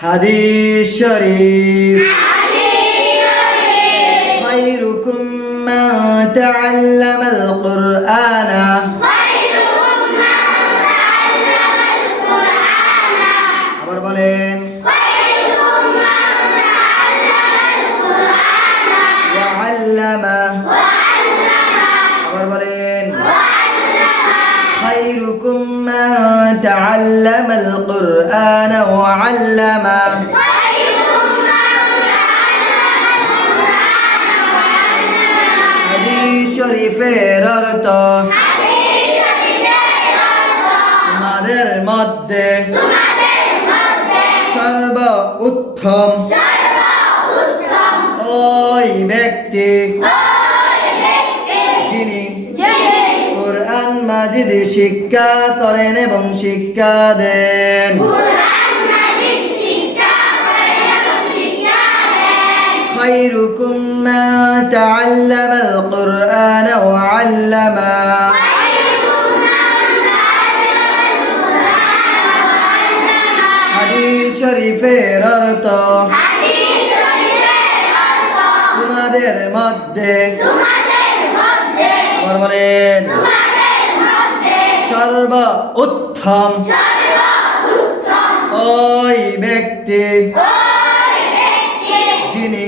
হাদিস শরীফ খায়রুকুম মান তাআল্লামাল কুরআনা আবার বলেন ওয়া আল্লামা আবার বলেন خيركم من تعلم القرآن وعلمه হাদিস শরীফের অর্থ তোমাদের মধ্যে সর্ব উত্তম ওই ব্যক্তি যিনি কুরআন মাজিদ শিক্ষা করেন এবং শিক্ষা দেন خيركم من تعلم القرآن وعلمه হাদিস শরীফের অর্থ তোমাদের মধ্যে আবার বলেন সর্ব উত্তম ওই ব্যক্তি যিনি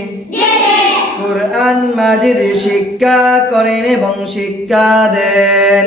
কুরআন মাজিদ শিক্ষা করেন এবং শিক্ষা দেন